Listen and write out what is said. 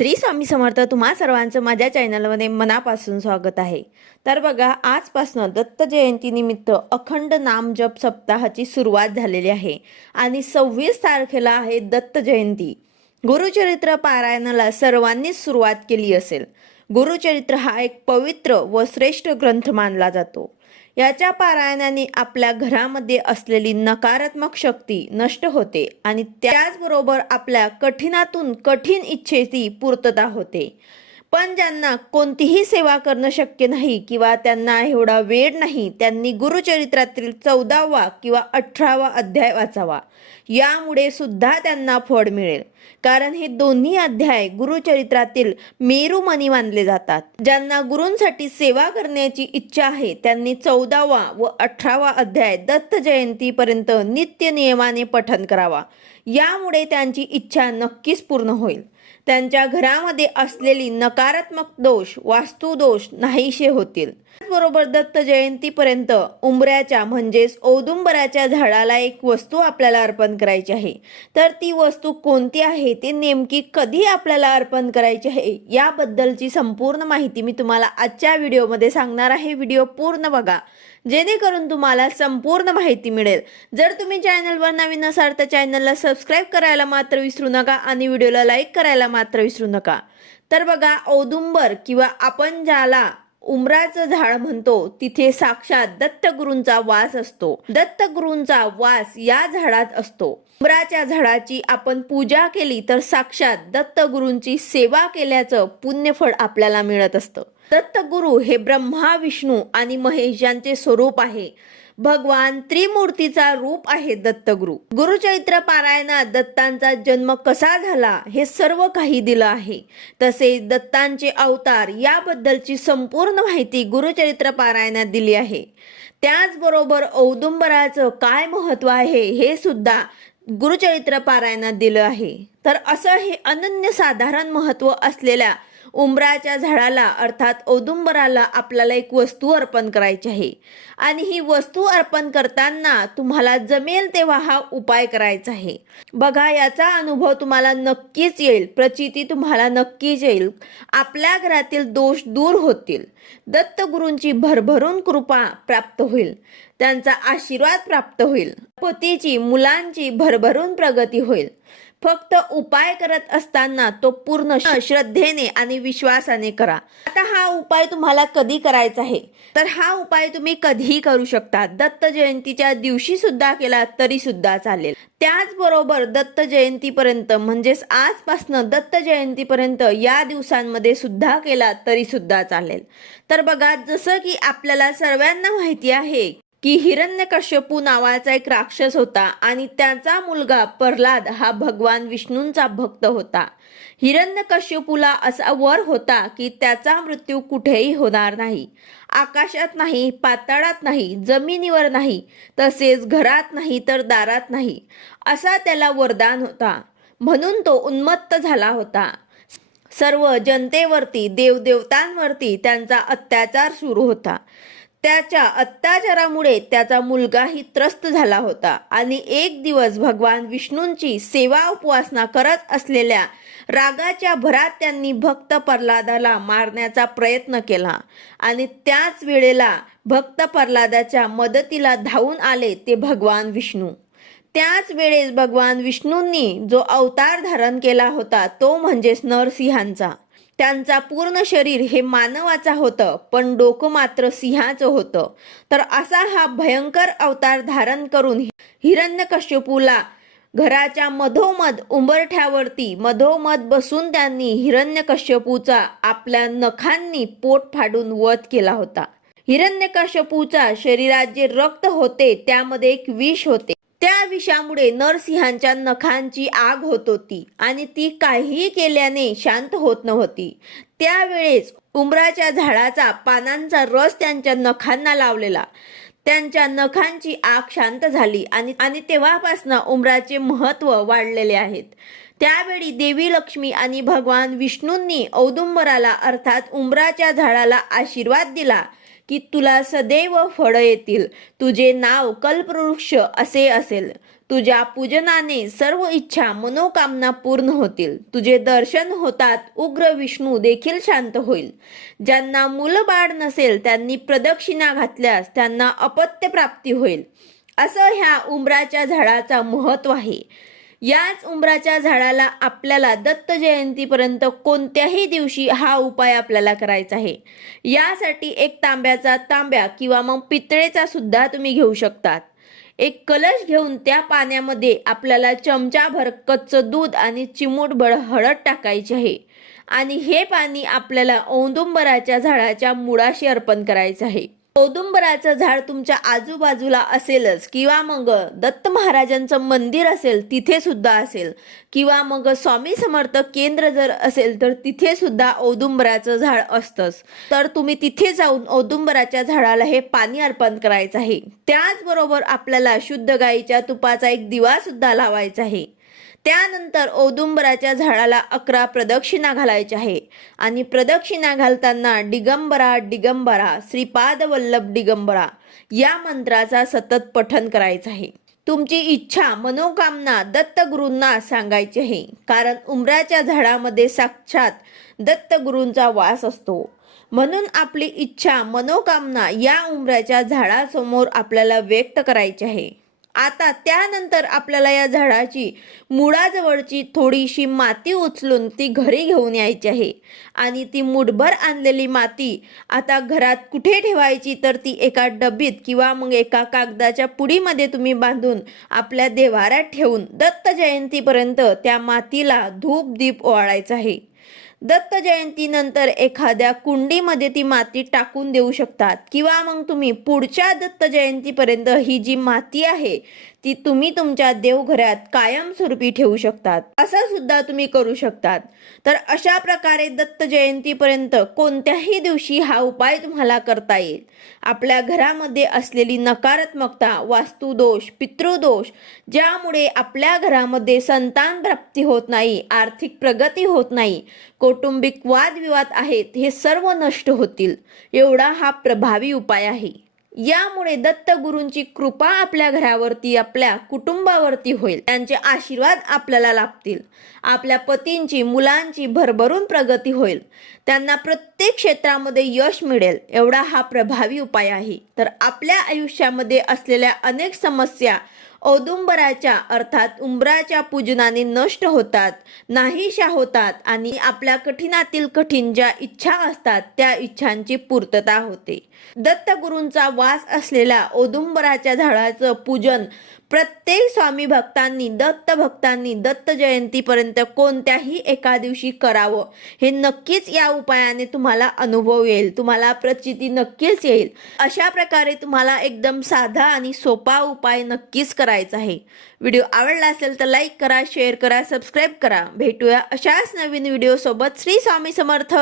श्री स्वामी समर्थ तुम्हा सर्वांचं माझ्या चॅनलमध्ये मनापासून स्वागत आहे. तर बघा आजपासून दत्त जयंतीनिमित्त अखंड नाम जप सप्ताहाची सुरुवात झालेली आहे आणि सव्वीस तारखेला आहे दत्त जयंती. गुरुचरित्र पारायणाला सर्वांनीच सुरुवात केली असेल. गुरुचरित्र हा एक पवित्र व श्रेष्ठ ग्रंथ मानला जातो. याच्या पारायणाने आपल्या घरामध्ये असलेली नकारात्मक शक्ती नष्ट होते आणि त्याचबरोबर आपल्या कठीणातून कठीण इच्छेची पूर्तता होते. पण ज्यांना कोणतीही सेवा करणं शक्य नाही किंवा त्यांना एवढा वेळ नाही त्यांनी गुरुचरित्रातील चौदावा किंवा अठरावा अध्याय वाचावा. यामुळे सुद्धा त्यांना फळ मिळेल. कारण हे दोन्ही अध्याय गुरुचरित्रातील मेरुमनी मानले जातात. ज्यांना गुरूंसाठी सेवा करण्याची इच्छा आहे त्यांनी चौदावा व अठरावा अध्याय दत्त जयंतीपर्यंत नित्य नियमाने पठन करावा. यामुळे त्यांची इच्छा नक्कीच पूर्ण होईल. त्यांच्या घरामध्ये असलेली नकारात्मक दोष वास्तुदोष नाहीशे होतील. त्याचबरोबर दत्त जयंतीपर्यंत उंबऱ्याच्या म्हणजेच औदुंबराच्या झाडाला एक वस्तू आपल्याला अर्पण करायची आहे. तर ती वस्तू कोणती आहे ते नेमकी कधी आपल्याला अर्पण करायची आहे याबद्दलची संपूर्ण माहिती मी तुम्हाला आजच्या व्हिडिओमध्ये सांगणार आहे. व्हिडिओ पूर्ण बघा. जेणेकरून तुम्हाला संपूर्ण माहिती मिळेल. जर तुम्ही चॅनलवर नवीन असाल तर चॅनलला सबस्क्राईब करायला मात्र विसरू नका आणि व्हिडिओला लाईक करायला मात्र विसरू नका. तर बघा औदुंबर किंवा आपण ज्याला उमराचं झाड म्हणतो तिथे साक्षात दत्तगुरूंचा वास असतो. दत्तगुरूंचा वास या झाडात असतो. उमराच्या झाडाची आपण पूजा केली तर साक्षात दत्तगुरूंची सेवा केल्याचं पुण्यफळ आपल्याला मिळत असतं. दत्तगुरु हे ब्रह्मा विष्णू आणि महेश यांचे स्वरूप आहे. भगवान त्रिमूर्तीचा रूप आहे दत्तगुरु. गुरुचैत्र पारायणात दत्तांचा जन्म कसा झाला हे सर्व काही दिलं आहे. तसेच दत्तांचे अवतार याबद्दलची संपूर्ण माहिती गुरुचरित्र पारायणात दिली आहे. त्याचबरोबर औदुंबराचं काय महत्त्व आहे हे सुद्धा गुरुचरित्र पारायणात दिलं आहे. तर असं हे अनन्य साधारण महत्त्व असलेल्या उंबराच्या झाडाला अर्थात औदुंबराला आपल्याला एक वस्तू अर्पण करायची आहे. आणि ही वस्तू अर्पण करताना तुम्हाला जमेल तेव्हा हा उपाय करायचा आहे. बघा याचा अनुभव तुम्हाला नक्कीच येईल. प्रचिती तुम्हाला नक्कीच येईल. आपल्या घरातील दोष दूर होतील. दत्तगुरूंची भरभरून कृपा प्राप्त होईल. त्यांचा आशीर्वाद प्राप्त होईल. पतीची मुलांची भरभरून प्रगती होईल. फक्त उपाय करत असताना तो पूर्ण श्रद्धेने आणि विश्वासाने करा. आता हा उपाय तुम्हाला कधी करायचा आहे? तर हा उपाय तुम्ही कधीही करू शकता. दत्त जयंतीच्या दिवशी सुद्धा केला तरी सुद्धा चालेल. त्याचबरोबर दत्त जयंतीपर्यंत म्हणजेच आजपासनं दत्त जयंतीपर्यंत या दिवसांमध्ये सुद्धा केला तरी सुद्धा चालेल. तर बघा जसं की आपल्याला सर्वांना माहिती आहे की हिरण्यकश्यपू नावाचा एक राक्षस होता आणि त्याचा मुलगा प्रल्हाद हा भगवान विष्णूंचा भक्त होता. हिरण्यकश्यपूला असा वर होता की त्याचा मृत्यू कुठेही होणार नाही. आकाशात नाही पाताळात नाही जमिनीवर नाही तसेच घरात नाही तर दारात नाही असा त्याला वरदान होता. म्हणून तो उन्मत्त झाला होता. सर्व जनतेवरती देवदेवतांवरती त्यांचा अत्याचार सुरू होता. त्याच्या अत्याचारामुळे त्याचा मुलगाही त्रस्त झाला होता. आणि एक दिवस भगवान विष्णूंची सेवा उपवासना करत असलेल्या रागाच्या भरात त्यांनी भक्त प्रल्हादाला मारण्याचा प्रयत्न केला. आणि त्याच वेळेला भक्त प्रल्हादाच्या मदतीला धावून आले ते भगवान विष्णू. त्याच वेळेस भगवान विष्णूंनी जो अवतार धारण केला होता तो म्हणजेच नरसिंहांचा. त्यांचा पूर्ण शरीर हे मानवाचा होतं पण डोकं मात्र सिंहाचं होतं. तर असा हा भयंकर अवतार धारण करून हिरण्यकश्यपूला घराच्या मधोमध उंबरठ्यावरती मधोमध बसून त्यांनी हिरण्यकश्यपूचा आपल्या नखांनी पोट फाडून वध केला होता. हिरण्यकश्यपूचा शरीरात जे रक्त होते त्यामध्ये एक विष होते. त्या विषामुळे नरसिंहांच्या नखांची आग होत होती आणि ती काहीही केल्याने शांत होत नव्हती. त्यावेळेस उंबराच्या झाडाचा पानांचा रस त्यांच्या नखांना लावलेला. त्यांच्या नखांची आग शांत झाली आणि आणि तेव्हापासनं उमराचे महत्त्व वाढलेले आहेत. त्यावेळी देवी लक्ष्मी आणि भगवान विष्णूंनी औदुंबराला अर्थात उंबराच्या झाडाला आशीर्वाद दिला. की तुला सदैव फळं येतील. तुझे नाव कल्पवृक्ष असे असेल. तुझ्या पूजनाने सर्व इच्छा मनोकामना पूर्ण होतील. तुझे दर्शन होतात उग्र विष्णू देखील शांत होईल. ज्यांना मूलबाळ नसेल त्यांनी प्रदक्षिणा घातल्यास त्यांना अपत्य प्राप्ती होईल. असं ह्या उंबराच्या झाडाचा महत्त्व आहे. याच उंबराच्या झाडाला आपल्याला दत्त जयंतीपर्यंत कोणत्याही दिवशी हा उपाय आपल्याला करायचा आहे. यासाठी एक तांब्याचा तांब्या किंवा मग पितळेचा सुद्धा तुम्ही घेऊ शकतात. एक कलश घेऊन त्या पाण्यामध्ये आपल्याला चमचाभर कच्चं दूध आणि चिमूटभर हळद टाकायची आहे. आणि हे पाणी आपल्याला औदुंबराच्या झाडाच्या मुळाशी अर्पण करायचं आहे. औदुंबराचं झाड तुमच्या आजूबाजूला असेलच किंवा मग दत्त महाराजांचं मंदिर असेल तिथे सुद्धा असेल. किंवा मग स्वामी समर्थ केंद्र जर असेल तर तिथे सुद्धा औदुंबराचं झाड असतंच. तर तुम्ही तिथे जाऊन औदुंबराच्या झाडाला हे पाणी अर्पण करायचं आहे. त्याचबरोबर आपल्याला शुद्ध गाईच्या तुपाचा एक दिवा सुद्धा लावायचा आहे. त्यानंतर औदुंबराच्या झाडाला अकरा प्रदक्षिणा घालायच्या आहे. आणि प्रदक्षिणा घालताना डिगंबरा डिगंबरा श्रीपाद वल्लभ डिगंबरा या मंत्राचा सतत पठन करायचं आहे. तुमची इच्छा मनोकामना दत्तगुरूंना सांगायची आहे. कारण उमराच्या झाडामध्ये साक्षात दत्तगुरूंचा वास असतो. म्हणून आपली इच्छा मनोकामना या उमराच्या झाडासमोर आपल्याला व्यक्त करायची आहे. आता त्यानंतर आपल्याला या झाडाची मुळाजवळची थोडीशी माती उचलून ती घरी घेऊन यायची आहे. आणि ती मुठभर आणलेली माती आता घरात कुठे ठेवायची तर ती एका डबीत किंवा मग एका कागदाच्या पुडीमध्ये तुम्ही बांधून आपल्या देवाऱ्यात ठेवून दत्त जयंतीपर्यंत त्या मातीला धूप दीप ओवाळायचा आहे. दत्त जयंतीनंतर एखाद्या कुंडीमध्ये ती माती टाकून देऊ शकतात. किंवा मग तुम्ही पुढच्या दत्त जयंतीपर्यंत ही जी माती आहे ती तुम्ही तुमच्या देवघरात कायमस्वरूपी ठेवू शकतात. असं सुद्धा तुम्ही करू शकतात. तर अशा प्रकारे दत्त जयंतीपर्यंत कोणत्याही दिवशी हा उपाय तुम्हाला करता येईल. आपल्या घरामध्ये असलेली नकारात्मकता वास्तुदोष पितृदोष ज्यामुळे आपल्या घरामध्ये संतान प्राप्ती होत नाही आर्थिक प्रगती होत नाही कौटुंबिक वादविवाद आहेत हे सर्व नष्ट होतील. एवढा हा प्रभावी उपाय आहे. यामुळे दत्तगुरूंची कृपा आपल्या घरावरती आपल्या कुटुंबावरती होईल. त्यांचे आशीर्वाद आपल्याला लाभतील. आपल्या पतींची मुलांची भरभरून प्रगती होईल. त्यांना प्रत्येक क्षेत्रामध्ये यश मिळेल. एवढा हा प्रभावी उपाय आहे. तर आपल्या आयुष्यामध्ये असलेल्या अनेक समस्या औदुंबराच्या अर्थात उंबराच्या पूजनाने नष्ट होतात नाहीशा होतात आणि आपल्या कठीणातील कठीण ज्या इच्छा असतात त्या इच्छांची पूर्तता होते. दत्तगुरूंचा वास असलेल्या औदुंबराच्या झाडाचं पूजन प्रत्येक स्वामी भक्तांनी दत्त भक्तांनी दत्त जयंतीपर्यंत कोणत्याही एका दिवशी करावं. हे नक्कीच या उपायाने तुम्हाला अनुभव येईल. तुम्हाला प्रचिती नक्कीच येईल. अशा प्रकारे तुम्हाला एकदम साधा आणि सोपा उपाय नक्कीच करायचा आहे. व्हिडिओ आवडला असेल तर लाईक करा शेअर करा सबस्क्राईब करा. भेटूया अशाच नवीन व्हिडिओसोबत. श्री स्वामी समर्थ.